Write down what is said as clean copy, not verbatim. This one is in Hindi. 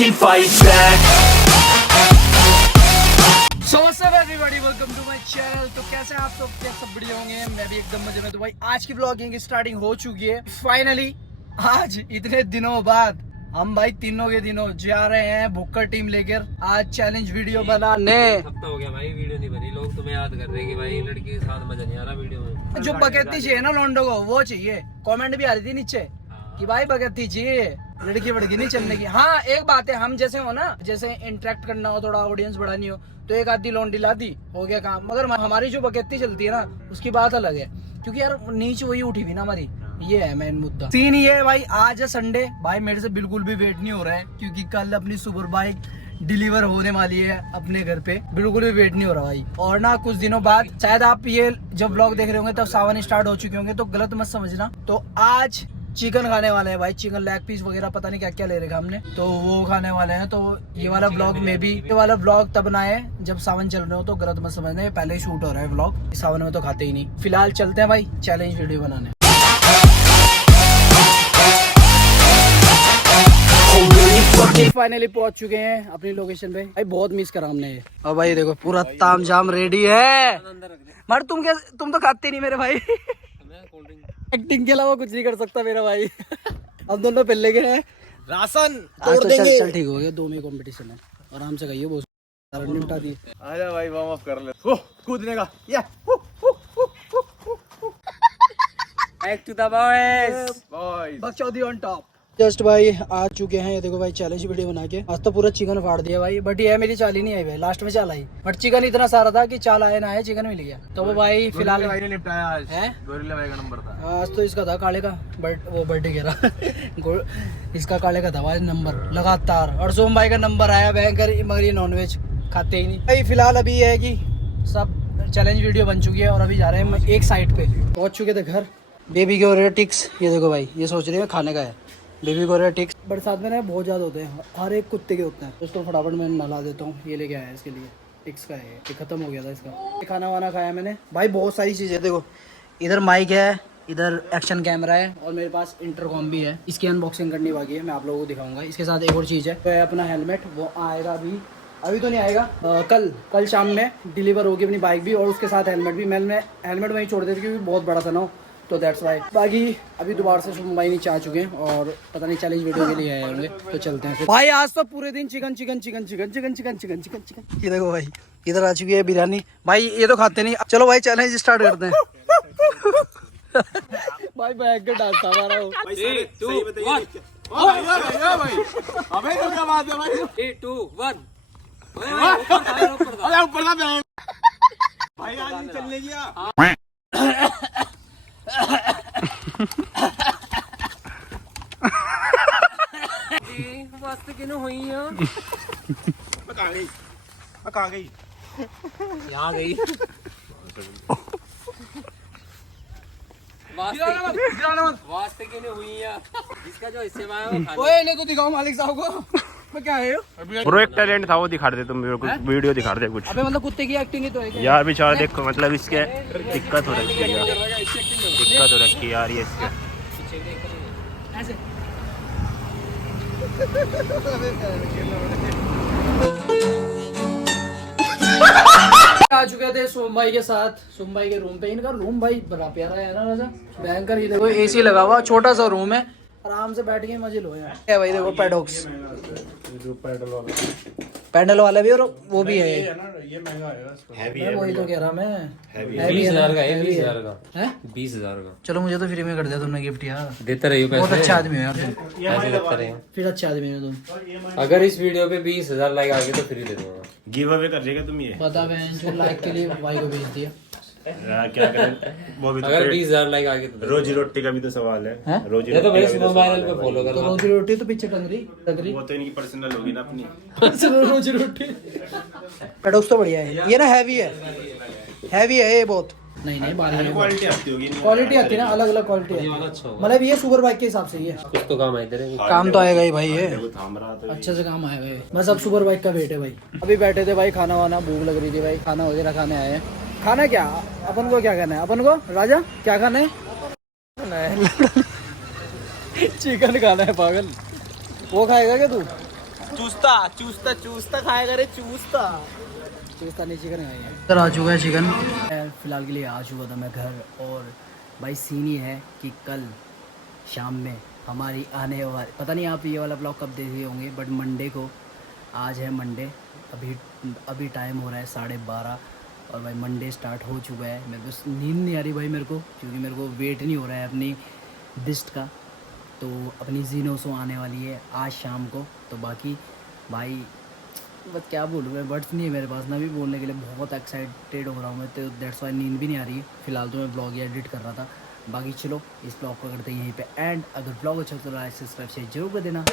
fucking fight back. So what's up everybody, welcome to my channel। तो कैसे आप सब बढ़िया होंगे, मैं भी एकदम मजे में। तो भाई आज की ब्लॉगिंग स्टार्टिंग हो चुकी है फाइनली। आज इतने दिनों बाद हम भाई तीनों के दिनों जा रहे हैं भुक्कर टीम लेकर आज चैलेंज वीडियो बनाने। हफ्ता हो गया भाई वीडियो नहीं बनी, लोग तुम्हें याद कर रहे हैं कि भाई लड़की के साथ मजा नहीं आ रहा वीडियो में। जो बगैती चाहिए ना लौंडो को, वो चाहिए। कमेंट भी आ रही थी नीचे कि भाई बगैती चाहिए, लड़की बड़की नहीं चलने की। हाँ एक बात है, हम जैसे हो ना, जैसे इंटरेक्ट करना हो, थोड़ा ऑडियंस बढ़ानी हो तो एक आधी लौंडी ला दी, हो गया काम। मगर हमारी जो बगैती चलती है ना, उसकी बात अलग है, क्योंकि यार नीचे वही उठी हुई ना हमारी। ये है मेन मुद्दा। सीन ये है भाई, आज है संडे। भाई मेरे से बिल्कुल भी वेट नहीं हो रहा है, क्योंकि कल अपनी सुपर बाइक डिलीवर होने वाली है अपने घर पे। बिल्कुल भी वेट नहीं हो रहा भाई। और ना कुछ दिनों बाद, शायद आप ये जब व्लॉग देख रहे होंगे तब सावन स्टार्ट हो चुके होंगे, तो गलत मत समझना। तो आज चिकन खाने वाले हैं भाई, चिकन लेग पीस वगैरह पता नहीं क्या क्या ले रखा हमने, तो वो खाने वाले हैं। तो ये वाला ब्लॉग में भी, ये वाला ब्लॉग तब ना है जब सावन चल रहे हो, तो गलत मत समझना, ये पहले ही शूट हो रहा है ब्लॉग। सावन में तो खाते ही नहीं। फिलहाल चलते हैं भाई चैलेंज वीडियो बनाने। फाइनली पहुंच चुके हैं अपनी लोकेशन पे। भाई बहुत मिस करा हमने ये। और भाई देखो पूरा ताम झाम रेडी है। मगर तुम तो खाते नहीं मेरे भाई। एक्टिंग के अलावा कुछ नहीं कर सकता मेरा भाई। हम दोनों पहले के हैं राशन तोड़ देंगे। चल ठीक हो गया, 2 में कंपटीशन है, आराम से खाइए। बहुत निपटा दी। आजा भाई वार्म अप कर ले। कूदने का या बैक टू द बॉयज। बकचौदी ऑन टॉप। जस्ट भाई आ चुके हैं, ये देखो भाई चैलेंज वीडियो बना के। आज तो पूरा चिकन फाड़ दिया भाई, बट ये मेरी चाल ही नहीं आई भाई, लास्ट में चाल आई। बट चिकन इतना सारा था कि चाल आए ना आए चिकन मिल गया। तो वो भाई फिलहाल भाई ने निपटाया आज है। गोरिल्ला भाई का नंबर था आज तो इसका था काले का, बट वो बर्थडे कह रहा इसका काले का था भाई नंबर लगातार। और सोम भाई का नंबर आया भयंकर, मगर ये नॉनवेज खाते ही नहीं भाई। फिलहाल अभी ये है कि सब चैलेंज वीडियो बन चुकी है और अभी जा रहे हैं एक साइड पे। पहुंच चुके थे घर। बेबी के हो रहे टिक्स, ये देखो भाई, ये सोच रहे हैं खाने का है। बेबी को रहे टिक्स, बरसात में ना बहुत ज़्यादा होते हैं, हर एक कुत्ते के होते हैं। दोस्तों फटाफट मैं नला देता हूँ। ये लेके आया इसके लिए, टिक्स का है, ये खत्म हो गया था इसका। खाना वाना खाया मैंने भाई, बहुत सारी चीज़ें। देखो इधर माइक है, इधर एक्शन कैमरा है, और मेरे पास इंटरकॉम भी है। इसकी अनबॉक्सिंग करनी बाकी है, मैं आप लोगों को दिखाऊंगा। इसके साथ एक और चीज़ है, तो है अपना हेलमेट। वो आएगा अभी तो नहीं आएगा, कल शाम में डिलीवर होगी अपनी बाइक भी, और उसके साथ हेलमेट भी। मैंने हेलमेट वहीं छोड़ दिया क्योंकि बहुत बड़ा था ना, तो दैट्स वाई। बाकी अभी दोबारा से शुभम भाई नीचे आ चुके हैं और पता नहीं चैलेंज वीडियो के लिए आए होंगे, तो चलते हैं फिर। भाई आज तो पूरे दिन chicken chicken chicken chicken chicken chicken chicken chicken chicken. ये देखो भाई इधर आ चुकी है बिरयानी। भाई ये तो खाते नहीं। चलो भाई चैलेंज स्टार्ट करते हैं। भाई बैग के डालता हमारा 3 2 1। अबे तो क्या बात है भाई। 3 2 1। अरे ऊपर ना भाई आज नहीं चलने गया। वास्ते किनु हुई है। कहाँ गई यहाँ गई। वास्ते किनु हुई है, जिसका जो हिस्से में आया वो खाना। ओए इन्हें तो दिखाओ मालिक साहब को। मैं क्या है ब्रो, एक टैलेंट था वो दिखा रहे थे तुम मेरे को, वीडियो दिखा रहे थे कुछ। अबे मतलब कुत्ते की एक्टिंग ही तो है यार बेचारा देखो, मतलब इसके दिक्कत हो रखी है यार, दिक्कत हो रखी है यार ये इसके। ऐसे। आ चुके थे सोम भाई के साथ, सोम भाई के रूम पे। इनका रूम भाई बड़ा प्यारा है ना राजा, भयंकर। ये देखो एसी लगा हुआ, छोटा सा रूम है, आराम से बैठ के मजे लो यार। क्या भाई देखो पैडॉक्स, पैडल वाला भी, और वो भी है। मैं वही तो कह रहा, मैं 20,000 का है, 20,000 का है, 20,000 का। चलो मुझे तो फ्री में कर दिया तुमने गिफ्ट यार। देते रहियो पैसे, बहुत अच्छा आदमी हो यार तुम, पैसे देते रहियो। फिर अच्छे आदमी हो तुम। अगर इस वीडियो पे 20,000 लाइक आ गए तो फ्री दे दूंगा। गिव अवे कर देगा तुम ये। पता मैं जो लाइक के लिए भाई को भेज दिया। क्या करें वो भी तो अगर 20,000 लाइक आ गए तो रोजी रोटी का भी तो सवाल है। रोजी ये तो रोटी मेरे का भी तो मोबाइल सवाल पे है। फॉलो तो करना। रोजी रोटी तो पीछे टंगरी वो तो इनकी पर्सनल होगी ना अपनी। रोजी रोटी। पैडॉक्स तो बढ़िया है ये ना, हैवी है ये बहुत। नहीं नहीं बाल क्वालिटी आती होगी। क्वालिटी आती है ना, अलग अलग क्वालिटी है। मतलब ये सुपर बाइक के हिसाब से ही है। कुछ तो काम है तेरे। काम तो आएगा ही भाई, ये थाम रहा तो अच्छे से काम आएगा ये। बस अब सुपर बाइक का वेट है भाई। अभी बैठे थे भाई, खाना वाना भूख लग रही थी भाई, खाना वगैरह खाने आए हैं। खाना क्या अपन को क्या खाना है, अपन को राजा क्या खाना है? चिकन खाना है पागल। वो खाएगा क्या तू? चूस्ता चूस्ता चूस्ता खाया करे चूस्ता नहीं चिकन है सर। आ चुका है चिकन। फिलहाल के लिए आ चुका था मैं घर। और भाई सीन ये है कि कल शाम में हमारी आने वाली, पता नहीं आप ये वाला ब्लॉग कब देख रहे होंगे, बट मंडे को, आज है मंडे, अभी टाइम हो रहा है 12:30 और भाई मंडे स्टार्ट हो चुका है। मेरे को नींद नहीं आ रही भाई मेरे को, क्योंकि मेरे को वेट नहीं हो रहा है अपनी डिस्ट का। तो अपनी जीनोसो आने वाली है आज शाम को। तो बाकी भाई बस क्या बोलूँ मैं, वर्ड्स नहीं है मेरे पास ना भी बोलने के लिए। बहुत एक्साइटेड हो रहा हूँ मैं, तो दैट्स वाई नींद भी नहीं आ रही है। फिलहाल तो मैं ब्लॉग एडिट कर रहा था। बाकी चलो इस ब्लॉग को करते हैं यहीं पे एंड। अगर ब्लॉग अच्छा तो लाइक सब्सक्राइब शेयर जरूर कर देना।